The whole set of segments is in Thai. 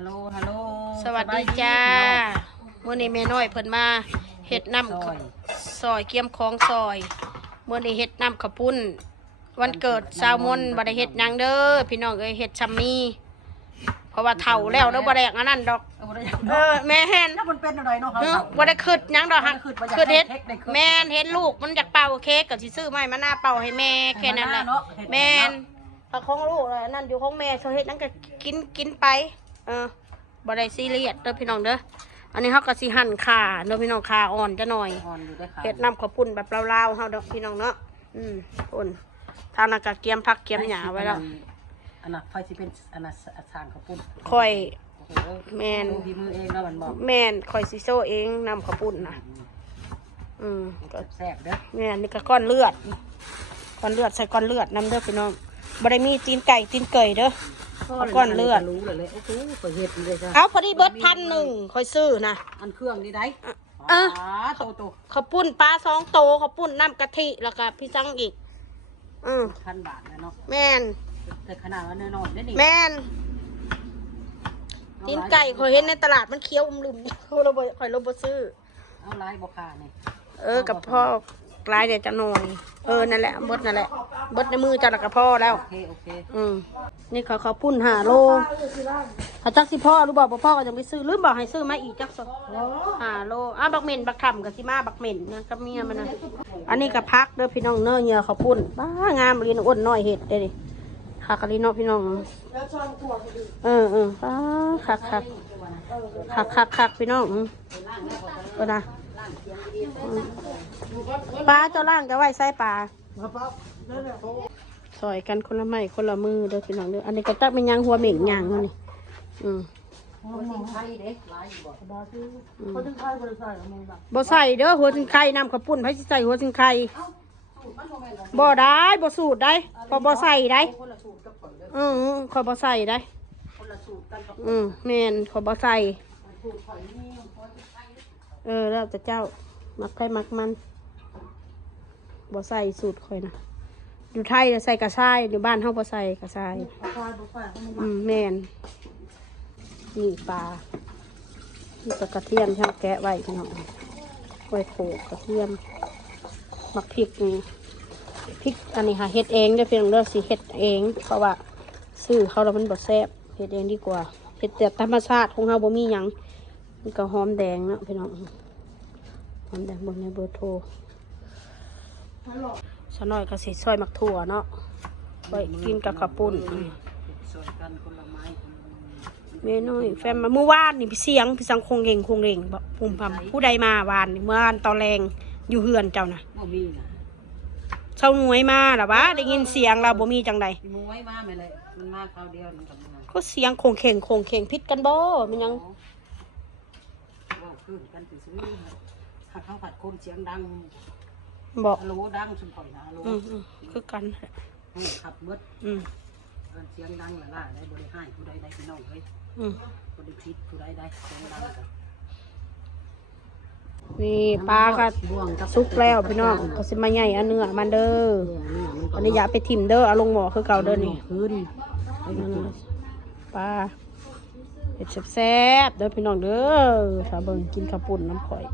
ฮัลโหล ฮัลโหลสวัสดีจ้ามื่อนี้แม่น้อยเพิ่นมาเฮ็ดน้ำซอยซอยเกี๊ยมของซอยมื่อนี้เฮ็ดน้ำข้าวปุ้น วันเกิดสาวมนต์บ่ได้เฮ็ดหยังเด้อพี่น้องเอ้ยเฮ็ดซัมมีเพราะว่าเฒ่าแล้วเด้อบ่ได้อันนั้นดอกเอาบ่ได้เออแม่เห็นถ้ามันเป็นอะไรเนาะเนอะเขาบ่ได้คิดหยังดอกฮะบ่ได้คิดว่าอยากคือเฮ็ดให้เค้กได้คิดแม่นเห็นลูกมันอยากเป่าเค้กก็สิซื้อมาให้มาหน้าเป่าให้แม่แค่นั้นแหละเนาะเฮ็ดแม่นเนาะถ้าของลูกอะไรนั่นอยู่ของแม่เขาเฮ็ดนั่นก็กินกินไป เออบ่ได้ซีเรียสเด้อพี่น้องเด้อ อันนี้เขาก็สิหั่นขาเด้อพี่น้องขาอ่อนจะหน่อยอ่อนอยู่ได้ค่ะเฮ็ดน้ำข้าวปุ้นแบบลาวๆเฮาเด้อพี่น้องเนาะ อืมปุ่นทางนั้นก็เกียมผักเกียมหญ้าไว้แล้ว อันน่ะไฟสิเป็นอันน่ะสร้างข้าวปุ้นค่อยโอ้โหแม่นดูที่มือเองแล้วมันบอกแม่นข่อยสิโซเองน้ำข้าวปุ้นน่ะอืมก็แซ่บๆเด้อแม่นนี่ก็ก้อนเลือดก้อนเลือดใส่ก้อนเลือดน้ำเด้อพี่น้อง บ่ได้มีตีนไก่ตีนเกยเด้อ เอาก้อนเลือด รู้เลยเลยโอ้โหเปิดเฮ็ดเลยจ้ะเอาพอดีเบิดพันหนึ่งค่อยซื้อนะ อันเครื่องนี่ได้อะอ๋อโตโตข้าวปุ้นปลาสองโตข้าวปุ้นน้ำกะทิแล้วก็พี่ซังอีก อืมพันบาทนะเนาะแม่น แต่ขนาดว่าน้อยๆได้นี่แม่น ตีนไก่ข่อยเห็นในตลาดมันเคี้ยวอมลืมเขาเราบ่ข่อยเราบ่ซื้อ เอาลายบ่ค่านี่ เออ กับพ่อ กลายเดี๋ยวจะหน่อยเออนั่นแหละเบดนั่นแหละเบดในมือเจ้าละกับพ่อแล้ว โอเคโอเคอืมนี่เขาเขาวปุ้นหาโลถ้าจักสิพ่อรู้บอกบ่พ่อก็จะไปซื้อหรือบอกให้ซื้อมาอีกจักสหาโลอะบักเหม็นบักถ่ำกับสิมาบักเหม็นนะกับเมียมันนะอันนี้ก็พักเด้อพี่น้องเนื้อเหงื่อเขาวปุ้นบ้างามลีนอ้วนน้อยเห็ดเด้ดิคักกะลีเนาะพี่น้องเออเออป้าคักคักคักคักคักพี่น้องอืมก็นะอืม ปลาเจ้าล่างก็ไว้ใส่ปลาซอยกันคนละไม้คนละมือเด้อพี่น้องเด้ออันนี้ก็ตักเป็นยางหัวเหม่งยางเนาะนี่อืมไทยเด้ลายอยู่บ่บ่ใส่เด้อหัวสิงไข่น้ำข้าวปุ้นไผสิใส่หัวสิงไข่บ่ได้บ่สูตรได้พอบ่ใส่ได้คนละสูตรกับข่อยเด้ออือขอยบ่ใส่ได้คนละสูตรกันกับอืมแม่นขอยบ่ใส่สูตรข่อยนี่ เออแล้วแต่เจ้า มักใครมักมันบ่ใส่สูตรข่อยนะอยู่ไทยน่ะใส่กระชายอยู่บ้านเฮาบ่ใส่กระชายเอาควายบ่ควายเขาอืมแม่นนี่ปลานี่ก็กระเทียมที่เราแกะไว้พี่น้องไว้โขลกกระเทียมหมักพริกนี่พริกอันนี้ค่ะเฮ็ดเองเด้อพี่น้องเด้อสิเฮ็ดเอง เพราะว่าซื้อเขาแล้วมันบ่แซ่บเฮ็ดเองดีกว่าเฮ็ดแบบธรรมชาติของเฮาบ่มีหยัง นี่ก็หอมแดงเนาะพี่น้องหอมแดงเบนในเบอร์โทรสน้อยก็สิซอยหมักถั่วเนาะไว้กินกับข้าวปุ้นสวยกันคนละไม้เมนูอีกแฟนมาเมื่อวานนี่พี่เสียงพี่สังคงเร่งคงเร่งบอกปุ่มพำผู้ใดมาวานนี่เมื่อวานตอนแรงอยู่เฮือนเจ้านะบ่มีนะเช้าหน่วยมาหรอวะได้ยินเสียงเราบ่มีจังใดมีมวยมาแม่เลยมันมาคราวเดียวมันกับมาก็เสียงคงเข่งคงเข่งพิษกันบ่มันยัง ว่าคือกันซื้อถ้าเขาผัดคนเสียงดังบอกฮัลโหลดังสุนข่อยนะฮัลโหลอืมอืมคือกันขับเบิดอืมเสียงดังละล่าได้บริหารผู้ใดได้พี่น้องเฮ้ยอืมบริพิษผู้ใดได้เสียงดังกันนี่ปลาก็ซุกแล้วพี่น้องก็สิมาใหญ่อันเนื้อมันเด้ออันนี้อย่าไปถิ่มเด้อเอาลงหม้อคือเก่าเด้อนี่พื้นปลา เผ็ดแซ่บๆเด้อพี่น้องเด้อถ้าเบิ่งกินข้าวปุ้นน้ำข่อย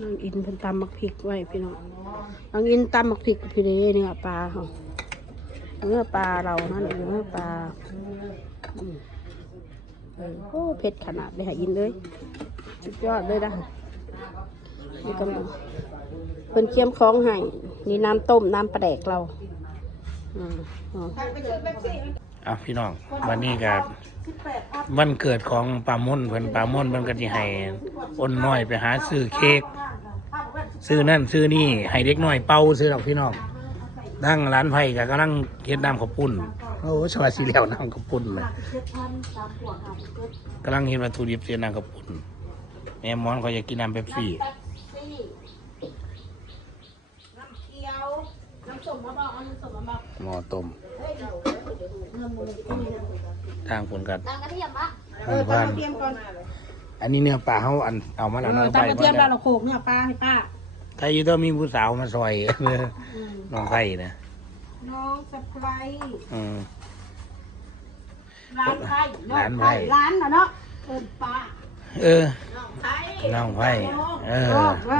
นางอินเพิ่นตำมักพริกไว้พี่น้องนางอินตำมักพริกพี่เด้เนื้อปลาเฮาเนื้อปลาเรานั่นเองเนื้อปลาโอ้เผ็ดขนาดเลยอินเลยสุดยอดเลยนะนี่ก็เพิ่นเคี่ยมคล้องให้นี่น้ำต้มน้ำปลาแดกเราอืมอ๋ ออะพี่น้องวันนี้ก็วันเกิดของปาม่นเพิ่นปาม่นเพิ่นก็สิให้อ้นน้อยไปหาซื้อเค้กซื้อนั่นซื้อนี่ให้เด็กน้อยเป่าซื้อดอกพี่น้องนั่งร้านไผ่ก็กำลังเฮ็ดน้ำข้าวปุ้นโอ้สวัสดีแล้วน้ำข้าวปุ้นเลยกำลังเฮ็ดวัตถุดิบเสียน้ำข้าวปุ้นแม่หมอนเขาอยากกินน้ำเป๊ปซี่น้ำเคี้ยวน้ำส้มมะบอกเอาน้ำส้มมะบอกหม้อต้ม ทางคนกัดตั้งกระเทียมปะเอเอออตั้งบ้านกระเทียมก่อนอันนี้เนื้อปลาเขาอันเอามาเอแล้วอเนาะตั้งกระเทียมไปแล้วหมเราดโขกเนี่ยป้าให้ป้าถ้าอยู่ต้องมีผู้สาวมาซอยน้องไผ่นะน้องสะไพรส์อืมร้านไผ่ร้านไผ่ร้านน่ะเนาะเอิ้นป้าเออ น้องไผ่เออ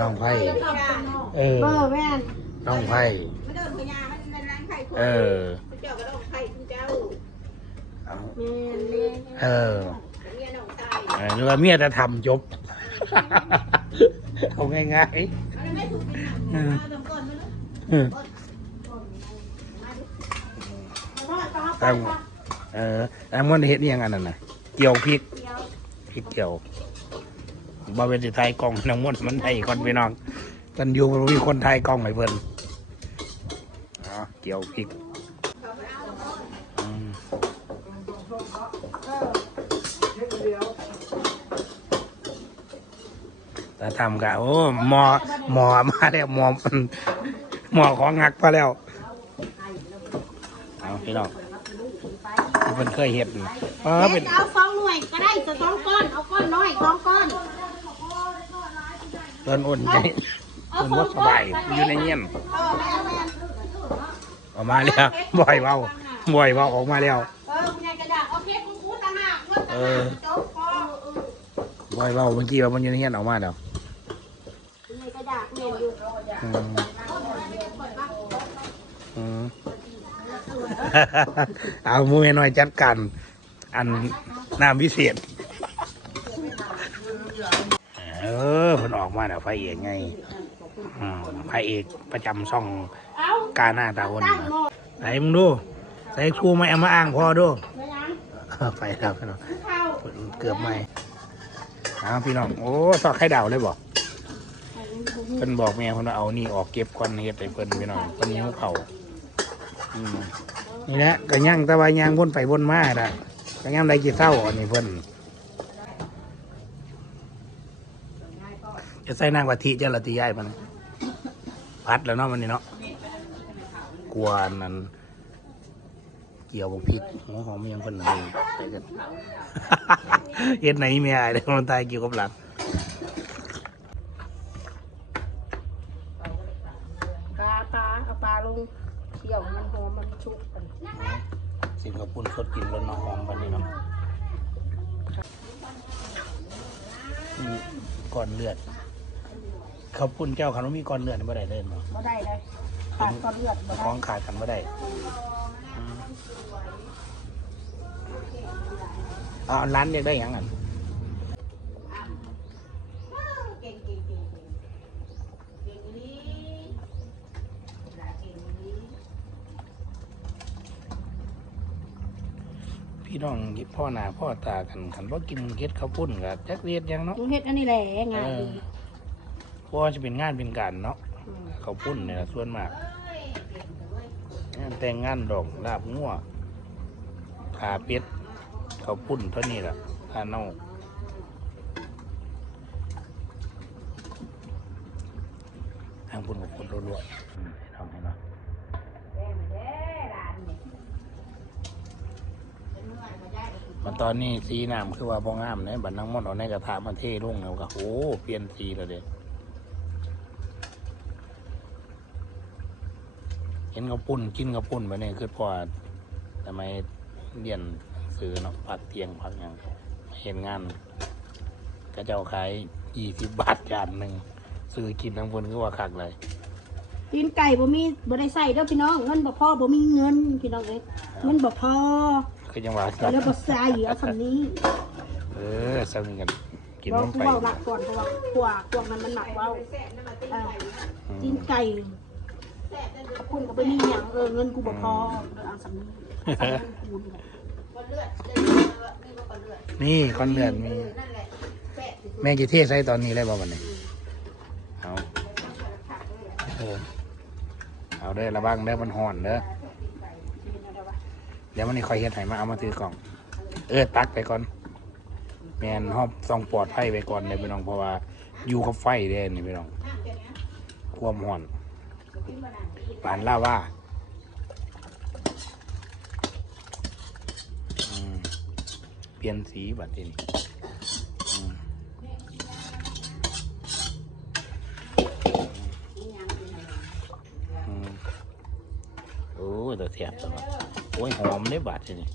น้องไผ่เออเบอร์แม่นน้องไผ่มันเดินพญามันเป็นร้านไข่คนเออเจ้าก็ต้องไข่คุณเจ้าเอาแม่นเลยเออเมียน้องชายเออหรือว่าเมียจะทำจบ เอาง่ายมันไม่ถูกเป็นหนังมาตรงก้นมันๆเออตั้งเออแล้วมันเห็นยังอันนั้นน่ะเกี่ยวพริกพริกเกี่ยวบ่เป็นสิไทยกล้องน้ำมันมันไทยคนพี่น้องกันอยู่มันมีคนไทยกล้องให้เพิ่นอ๋อเกี่ยวพริก ตาทำกะโอ้หมอหมอมาแล้วหมอมันหมอของหักมาแล้วเอาพี่น้องเพิ่นเคยเห็ดเออเป็นเอาสองหน่วยก็ได้จะสองก้อนเอาก้อนน้อยสองก้อนเพิ่นอุ่นใจเพิ่นว่าสบายอยู่ในเงี้ยนเออแม่นแม่นออกมาแล้วบ่อยเบาบ่อยเบาออกมาแล้วเออคุณยายกระดาษเอาเพชรคุณครูต่างหากเงินต่างเอหาอกจบพอบ่อยเบาเมื่อกี้ว่ามันอยู่ในเงี้ยนออกมาแล้ว คุณยายกระดาษเงิน อืมอืม เอามือหน่อยจัดการอันน้ำพิเศษ เออเพิ่นออกมาแล้วพระเอกไงอืมพระเอกประจำช่องกาหน้าตาคนนะไหนมึงดู ใส่ครูไม่เอามาอ้างพอดูไม่ยังเออไปแล้วพี่น้องเกือบไม่เอาพี่น้อง โอ้ทอดไข่ดาวเลยบอก เพิ่นบอกแม่เพิ่นว่าเอานี่ออกเก็บก่อนเฮ็ดให้เพิ่นพี่น้องเพิ่นหิวเข่าวอืมนี่แหละก็ย่างแต่ว่าย่างวนไปวนมาน่ะก็ย่างได้กี่เศร้าอันนี้เพิ่นจะใส่นางกะทิจะละตีย่ายมันพัดแล้วเนาะมันนี่เนาะกวนนั้นเกี่ยวบกพริกหัวหอมยังคนหนึ่งใส่กันเฮ็ดไหนไม่อายเลยคนตายเกี่ยวกับหลัง ปลาปลาเอาปลาลงเคี่ยวให้ มันหอมมันชุบกันสิ่งกระปุ่นสดกินรสน้ำหอมกันนี่เนาะอืมก่อนเลือดข้าวปุ้นเจ้าขนมมีก่อนเลือดไม่ได้เลยเนาะบ่ได้เลยขาดก้อนเลือดบ่ขได้องขาดกันไม่ได้อืมเอ่าร้านเรียกได้หยังอะ เก่งเก่งเก่งเก่งเก่งนี้เก่งนี้ พี่น้อง พ่อหน้าพ่อตากันขันว่ากินเฮ็ดข้าวปุ้นกับจักเรียดหยังเนาะมึงเฮ็ดอันนี้แหละง่ายเอดีอเพราะว่าจะเป็นงานเป็นการเนาะมเขาวปุ้นเนี่ยส่วนมากงานแต่งงานดอกลาบงัวขาเป็ดเขาวปุ้นเท่านี้แหละทานเน่าทางปุ้นกับปุ้นรัวๆอืมให้ทำให้เนาะ มันตอนนี้สีน้ำคือว่าบ่งามเนี่ยบัดนังมอนเอาในกระทะมาเทลงแล้วก็โอ้เปลี่ยนสีแล้วเด้เห็นเขาปุ่นกินเขาปุ่นไปเนี่ยคือพอทำไมเรียนหนังสือเนาะพักเตียงพักอย่างเห็นงานก็จะเจ้าขายยี่สิบบาทจานหนึ่งซื้อกินทั้งคนก็ว่าคักเลยตีนไก่บ่มีบ่ได้ใส่เด้อพี่น้องเงินบ่พอบ่มีเงินพี่น้องเอ้ยเงินบ่พอ คือจังหวะก็เลยบ่ใส่เอาคำนี้ เออสมิกันกินเราลงคือไปเว้าหลักก่อนเพราะว่าพวกพวกนั้นมันหนักเว้าเอออืตีมนไก่คุณก็บ่มีหยังเออเงินกูบ่พอเออเอาคำนี้เอาคำนี้กูนี่แหละก้อนเลือดเลยนี่ก็ก้อนเลือดนี่ก้อนเลือดมีนั่นแหละแปะแม่กี่เทศใส่ตอนนี้เลยบ่วันนี้เอาเออเอาเด้อระวังเด้อมันห่อนเด้อ เดี๋ยววันนี้คอยเฮ็ดให้มาเอามาถือกล่อง เออตักไปก่อนแมนหอบต้องปลอดภัยไปก่อนเลยพี่น้องเพราะว่าอยู่กับไฟเด้นี่พี่น้องความห่อนปานล่าว่าเปลี่ยนสีบัดนี้อืมอืมโอ้ยตัวเสียบตัว โอ้ยหอมได้บาดทีนี้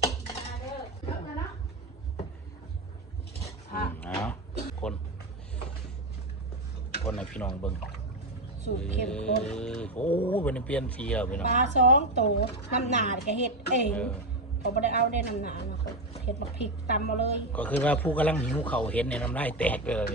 เอาคน คนในพี่น้องเบิ้งสูตเข้มข้นโอ้ยเป็นเปลี่ยนเสียไปวน้อปลาสองโตน้ำหนาแกเห็ดเองเออเขาไ่ได้เอาได้น้ำหนาเนาะเห็ดมาพริกตำมาเลย ก็คือว่าผู้กำลังหิวเข่าเห็นในน้ำลายแตกเลย